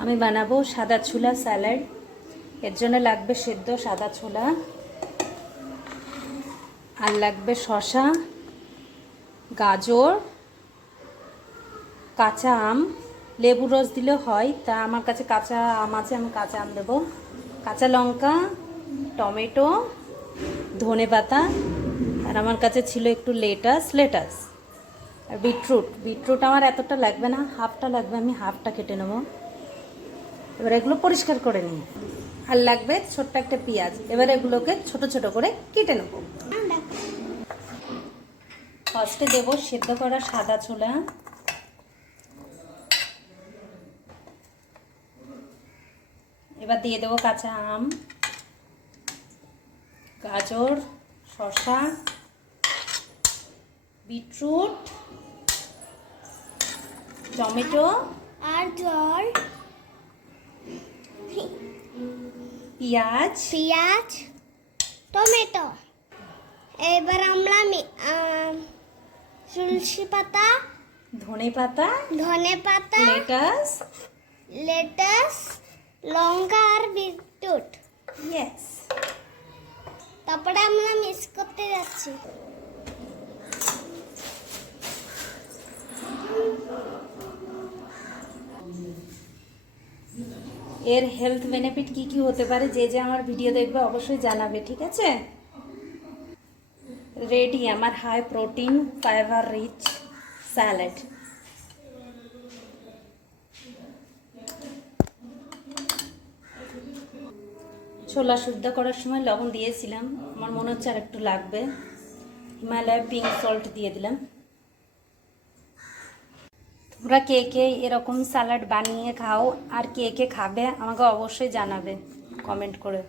আমি বানাবো সাদা ছোলা স্যালাড। এর জন্য লাগবে সেদ্ধ সাদা ছোলা, আর লাগবে শসা, গাজর, কাঁচা আম, লেবু রস দিলেও হয়, তা আমার কাছে কাঁচা আম আছে, আমি কাঁচা আম দেবো, কাঁচা লঙ্কা, টমেটো, ধনেপাতা, আর আমার কাছে ছিল একটু লেটাস আর বিটরুট আমার এতটা লাগবে না, হাফটা লাগবে, আমি হাফটা কেটে নেব। এবার এগুলো পরিষ্কার করে নিই। আর লাগবে ছোট্ট একটা পেঁয়াজ। এবার এগুলোকে ছোট ছোট করে কেটে নেব। ফার্স্টে দেবো সেদ্ধ করা সাদা ছোলা, এবার দিয়ে দেবো কাঁচা আম, গাজর, শসা, বিটরুট, টমেটো আর জল, পেঁয়াজ, টমেটো। এবার আমরা তুলসী পাতা, ধনে পাতা, লেটাস, লঙ্কা আর বিটরুট। ইয়েস। তারপরে আমরা মিক্স করতে যাচ্ছি। এর হেলথ বেনিফিট কি কি হতে পারে, যে যে আমার ভিডিও দেখবে অবশ্যই জানাবে, ঠিক আছে? রেডি আমার high protein fibre rich salad. ছোলা শুদ্ধ করার সময় লবণ দিয়েছিলাম, আমার মনে হচ্ছে আর একটু লাগবে, হিমালয় পিঙ্ক সল্ট দিয়ে দিলাম। তোমরা কে কে এরকম স্যালাড বানিয়ে খাও আর কে কে খাবে আমাকে অবশ্যই জানাবে কমেন্ট করে।